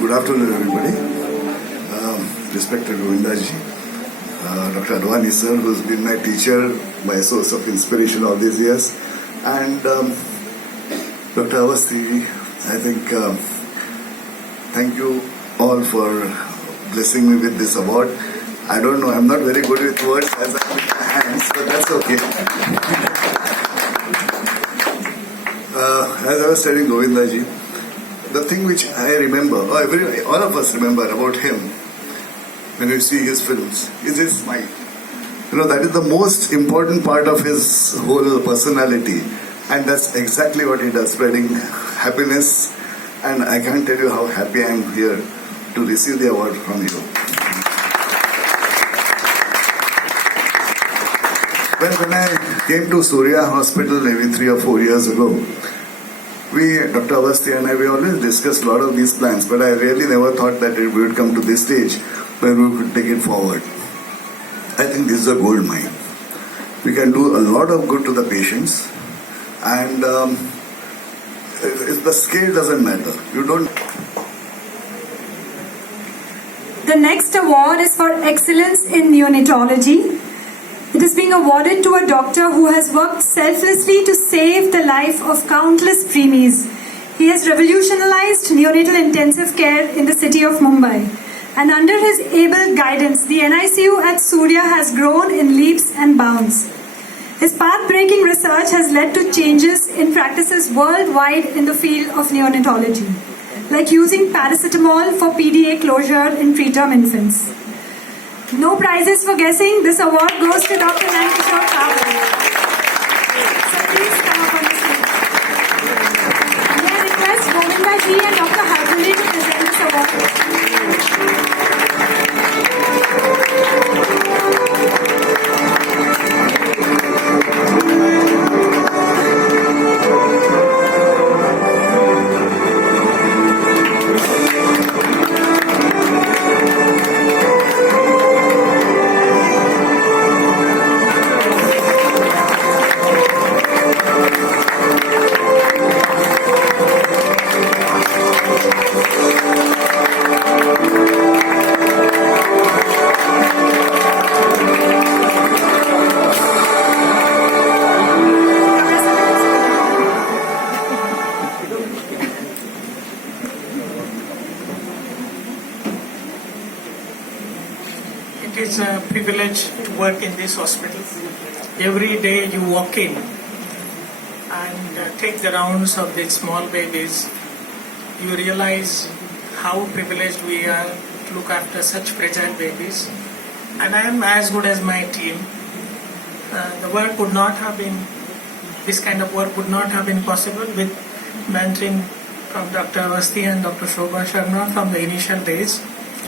Good afternoon, everybody. Respected Govinda ji, Dr. Advani sir, who's been my teacher, my source of inspiration all these years, and Dr. Avasthi, I think, thank you all for blessing me with this award. I don't know, I'm not very good with words as I with my hands, but that's okay. As I was telling Govinda ji, the thing which I remember, all of us remember about him when we see his films, is his smile. That is the most important part of his whole personality, and that's exactly what he does, spreading happiness. And I can't tell you how happy I am here to receive the award from you. When I came to Surya Hospital maybe 3 or 4 years ago, Dr. Avasthi and I, we always discussed a lot of these plans, but I really never thought that we would come to this stage where we could take it forward. I think this is a gold mine. We can do a lot of good to the patients, and the scale doesn't matter. You don't. The next award is for excellence in neonatology. It is being awarded to a doctor who has worked selflessly to save the life of countless preemies. He has revolutionized neonatal intensive care in the city of Mumbai. And under his able guidance, the NICU at Surya has grown in leaps and bounds. His path-breaking research has led to changes in practices worldwide in the field of neonatology, like using paracetamol for PDA closure in preterm infants. No prizes for guessing. This award goes to Dr. Neonatology. So please come up on the stage. May I request Govinda ji and Dr. Harjali to present this award. It is a privilege to work in this hospital. Every day you walk in and take the rounds of these small babies, you realize how privileged we are to look after such fragile babies. And I am as good as my team. The work would not have been, this kind of work would not have been possible with mentoring from Dr. Avasthi and Dr. Shobha Sharma from the initial days.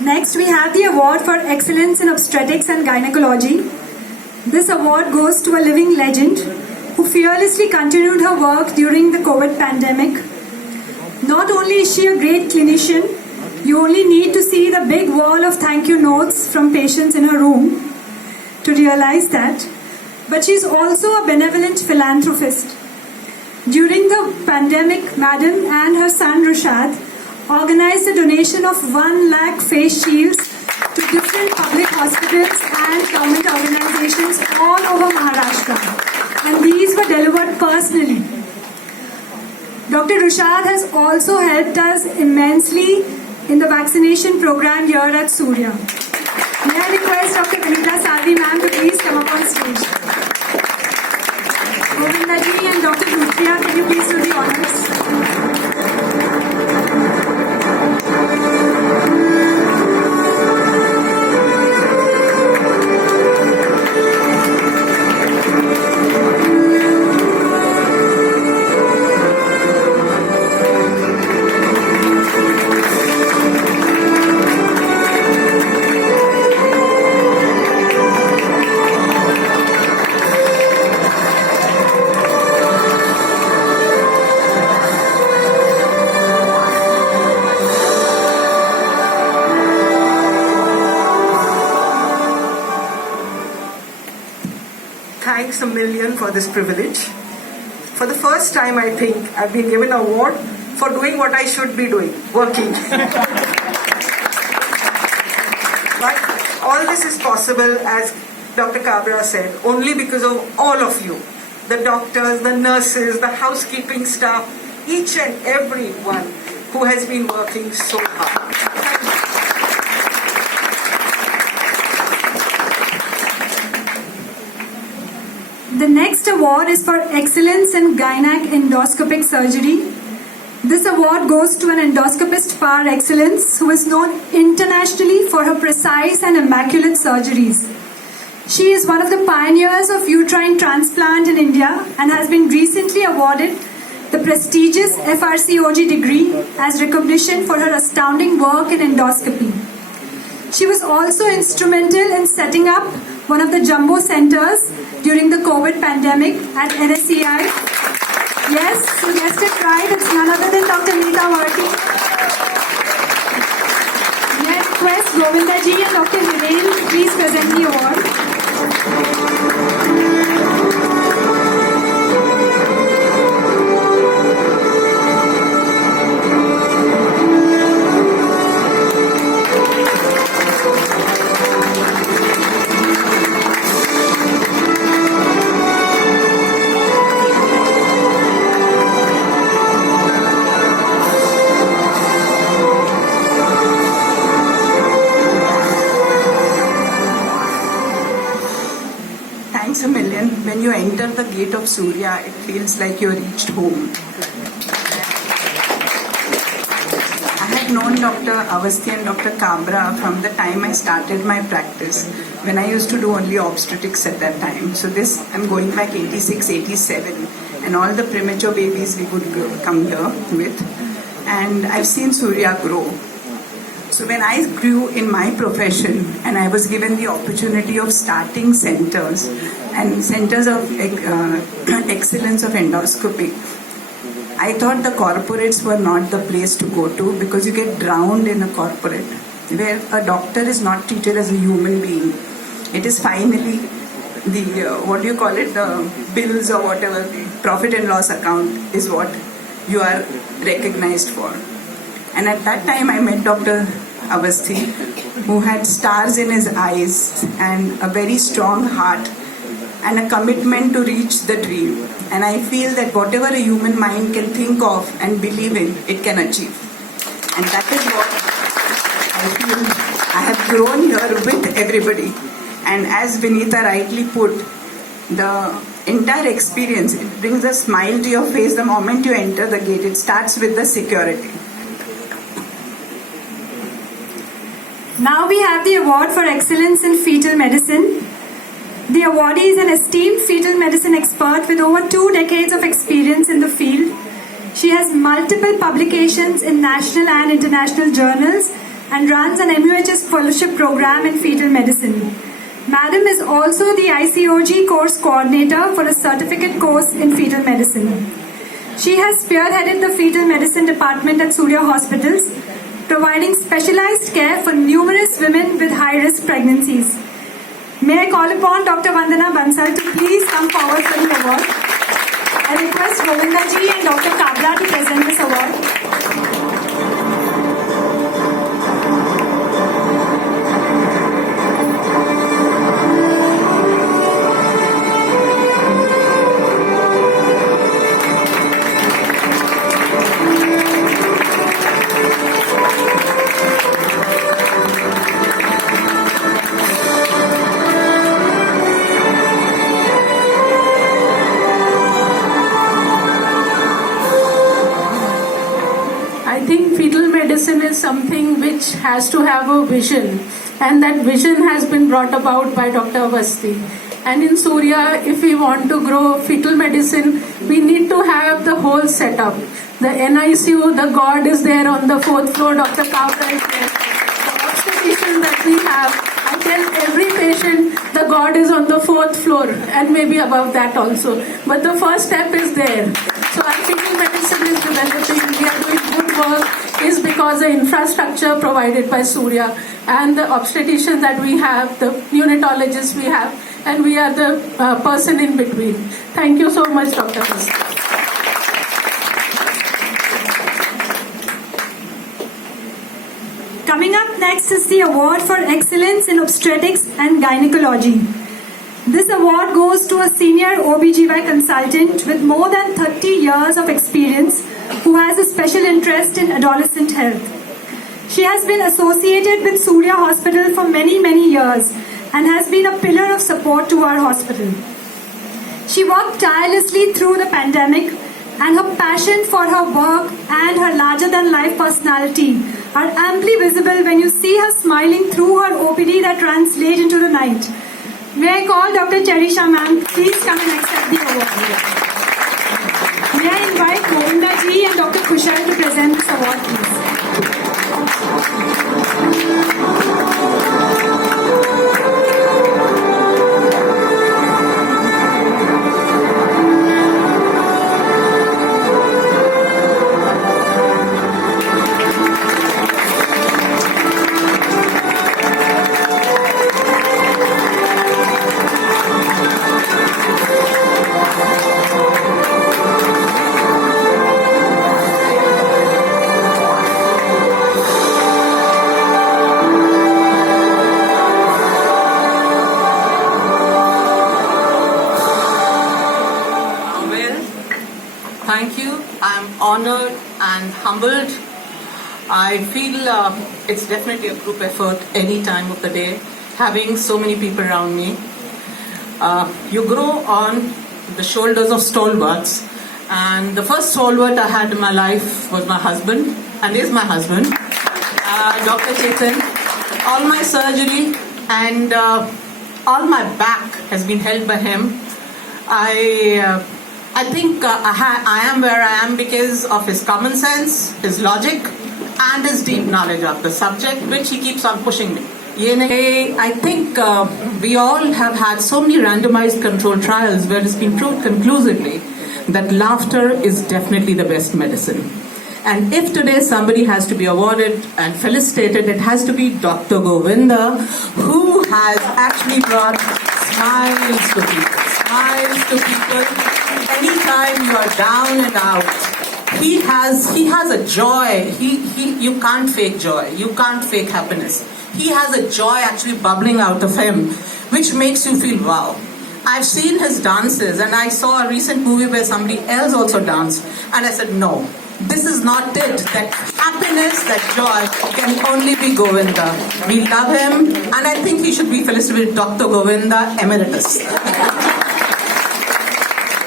Next, we have the award for excellence in obstetrics and gynecology. This award goes to a living legend who fearlessly continued her work during the COVID pandemic. Not only is she a great clinician, you only need to see the big wall of thank you notes from patients in her room to realize that, but she is also a benevolent philanthropist. During the pandemic, Madam and her son Rushad organized a donation of 1 lakh face shields to different public hospitals and government organizations all over Maharashtra. And these were delivered personally. Dr. Rushad has also helped us immensely in the vaccination program here at Surya. May I request Dr. Govinda ma'am to please come up on stage. Govinda ji and Dr. Ruthia, can you please do the honors? Thanks a million for this privilege. For the first time, I think, I've been given an award for doing what I should be doing, working. But all this is possible, as Dr. Kabra said, only because of all of you. The doctors, the nurses, the housekeeping staff, each and every one who has been working so hard. The next award is for excellence in Gynac endoscopic surgery. This award goes to an endoscopist par excellence who is known internationally for her precise and immaculate surgeries. She is one of the pioneers of uterine transplant in India and has been recently awarded the prestigious FRCOG degree as recognition for her astounding work in endoscopy. She was also instrumental in setting up one of the jumbo centers during the COVID pandemic at NSCI. Yes, you guessed it right, it's none other than Dr. Neeta Varti. May I request Govinda ji and Dr. Eminent please present the award. Thanks a million. When you enter the gate of Surya, it feels like you reached home. I had known Dr. Avasthi and Dr. Kabra from the time I started my practice, when I used to do only obstetrics at that time. So this, I'm going back 86, 87, and all the premature babies we would come here with. And I've seen Surya grow. So when I grew in my profession and I was given the opportunity of starting centers and centers of excellence of endoscopy, I thought the corporates were not the place to go to, because you get drowned in a corporate where a doctor is not treated as a human being. It is finally the, the bills or whatever, the profit and loss account is what you are recognized for. And at that time I met Dr. Avasthi, who had stars in his eyes and a very strong heart and a commitment to reach the dream. And I feel that whatever a human mind can think of and believe in, it can achieve. And that is what I feel I have grown here with everybody. And as Vinita rightly put, the entire experience, it brings a smile to your face the moment you enter the gate. It starts with the security. Now we have the award for excellence in fetal medicine. The awardee is an esteemed fetal medicine expert with over 2 decades of experience in the field. She has multiple publications in national and international journals and runs an MUHS fellowship program in fetal medicine. Madam is also the ICOG course coordinator for a certificate course in fetal medicine. She has spearheaded the fetal medicine department at Surya Hospitals, providing specialized care for numerous women with high-risk pregnancies. May I call upon Dr. Vandana Bansal to please come forward for the award. I request Govinda ji and Dr. Kabra to present this award. Medicine is something which has to have a vision, and that vision has been brought about by Dr. Avasthi. And in Surya, if we want to grow fetal medicine, we need to have the whole setup. The NICU, the God is there on the 4th floor, Dr. Kabra is there. The obstetrician that we have, I tell every patient, the God is on the 4th floor and maybe above that also. But the first step is there. So our fetal medicine is developing, we are doing good work, is because the infrastructure provided by Surya and the obstetrician that we have, the neonatologists we have, and we are the person in between. Thank you so much, Dr. Avasthi. Coming up next is the Award for Excellence in Obstetrics and Gynecology. This award goes to a senior OBGY consultant with more than 30 years of experience who has a special interest in adolescent health. She has been associated with Surya Hospital for many, many years and has been a pillar of support to our hospital. She worked tirelessly through the pandemic, and her passion for her work and her larger-than-life personality are amply visible when you see her smiling through her OPD that runs late into the night. May I call Dr. Cherisha ma'am, please come and accept the award. May I invite Govinda ji and Dr. Kushal to present this award, please. Thank you. I'm honored and humbled. I feel it's definitely a group effort any time of the day, having so many people around me. You grow on the shoulders of stalwarts, and the first stalwart I had in my life was my husband, and is my husband, Dr. Chetan. All my surgery and all my back has been held by him. I think I am where I am because of his common sense, his logic, and his deep knowledge of the subject, which he keeps on pushing me. I think we all have had so many randomized controlled trials where it's been proved conclusively that laughter is definitely the best medicine. And if today somebody has to be awarded and felicitated, it has to be Dr. Govinda, who has actually brought smiles to people. Smiles to people. Anytime you are down and out, he has a joy. You can't fake joy. You can't fake happiness. He has a joy actually bubbling out of him, which makes you feel wow. I've seen his dances, and I saw a recent movie where somebody else also danced, and I said, no, this is not it. That happiness, that joy can only be Govinda. We love him, and I think he should be felicitated with Dr. Govinda Emeritus.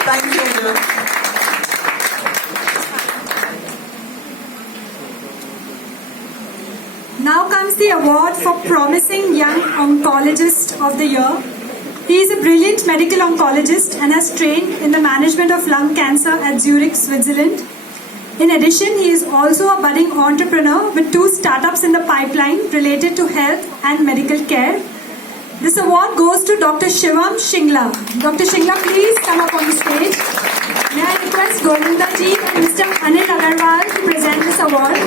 Thank you. Now comes the award for Promising Young Oncologist of the Year. He is a brilliant medical oncologist and has trained in the management of lung cancer at Zurich, Switzerland. In addition, he is also a budding entrepreneur with 2 startups in the pipeline related to health and medical care. This award goes to Dr. Shivam Shingla. Dr. Shingla, please come up on the stage. May I request Govinda ji and Mr. Anil Agarwal to present this award.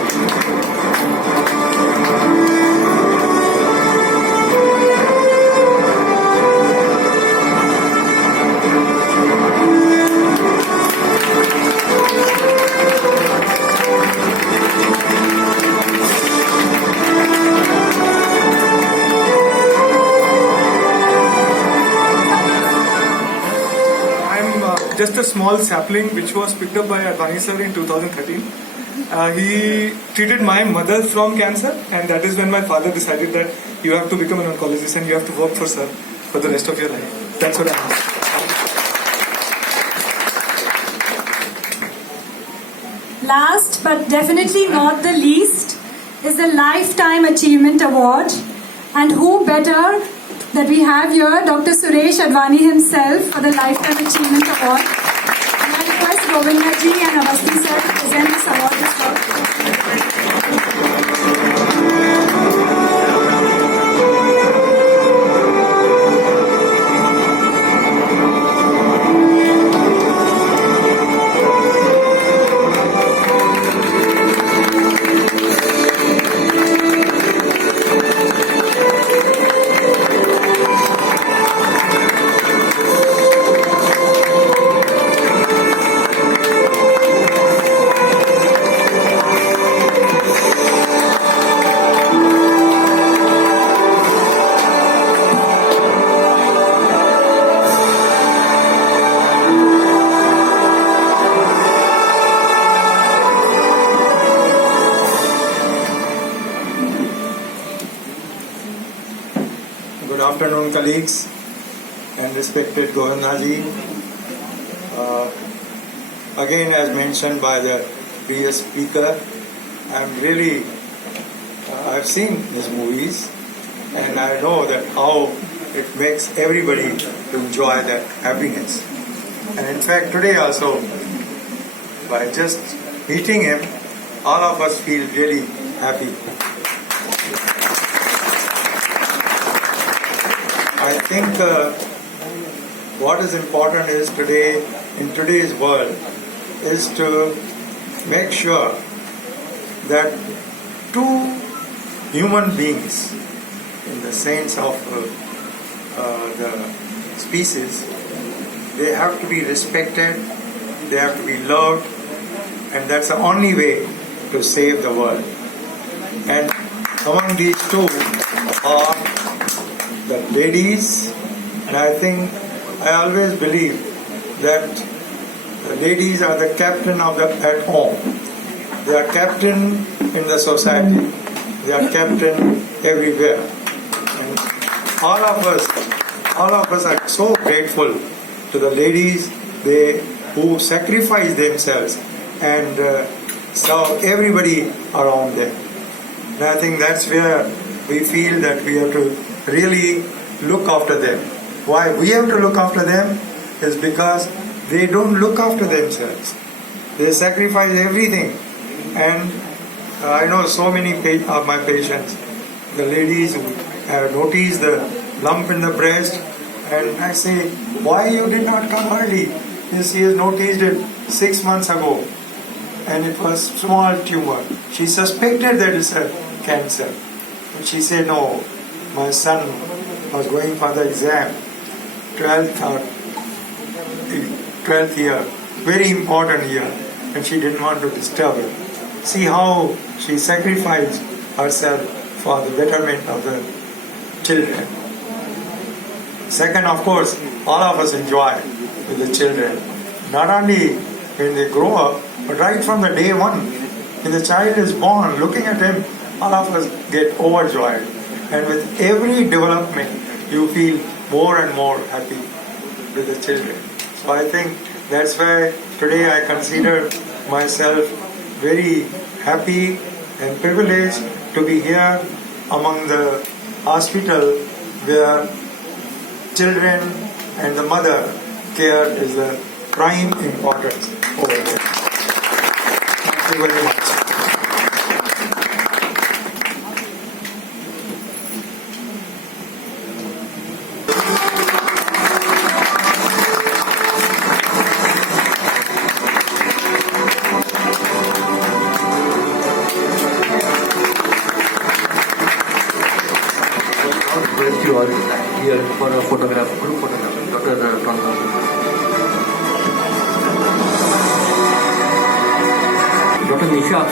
Just a small sapling which was picked up by Advani sir in 2013. He treated my mother from cancer, and that is when my father decided that you have to become an oncologist and you have to work for sir for the rest of your life. That's what I have. Last but definitely not the least is the Lifetime Achievement Award. And who better that we have here Dr. Suresh Advani himself for the Lifetime Achievement Award. And I request Govinda ji and Avasti sir to present this award as well. Good afternoon, colleagues and respected Govinda ji. Again, as mentioned by the previous speaker, I've seen these movies and I know that how it makes everybody to enjoy that happiness. And in fact, today also, by just meeting him, all of us feel really happy. I think what is important is today, in today's world, is to make sure that two human beings, in the sense of the species, they have to be respected, they have to be loved, and that's the only way to save the world. And among these two are the ladies, and I always believe that the ladies are the captain at home. They are captain in the society. They are captain everywhere. And all of us are so grateful to the ladies who sacrifice themselves and serve everybody around them. And I think that's where we feel that we have to really look after them. Why we have to look after them is because they don't look after themselves. They sacrifice everything. And I know so many of my patients, the ladies who have noticed the lump in the breast, and I say, why you did not come early? She has noticed it 6 months ago, and it was small tumor. She suspected that it's a cancer. And she said, no, my son was going for the exam, 12th year, very important year, and she didn't want to disturb it. See how she sacrificed herself for the betterment of the children. Second, of course, all of us enjoy with the children. Not only when they grow up, but right from the day one. When the child is born, looking at him, all of us get overjoyed. And with every development, you feel more and more happy with the children. So I think that's why today I consider myself very happy and privileged to be here among the hospital where children and the mother care is the prime importance over there. Thank you very much. You all here for a photograph, group photograph, Dr. Tonga. Dr. Nisha.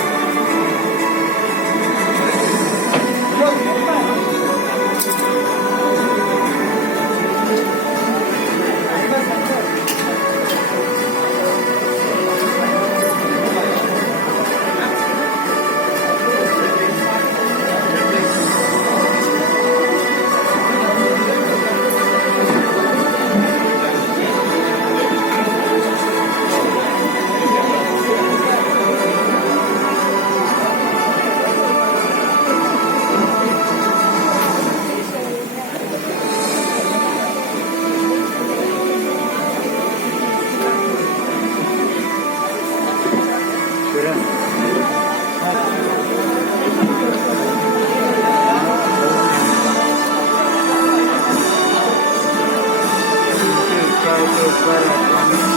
Para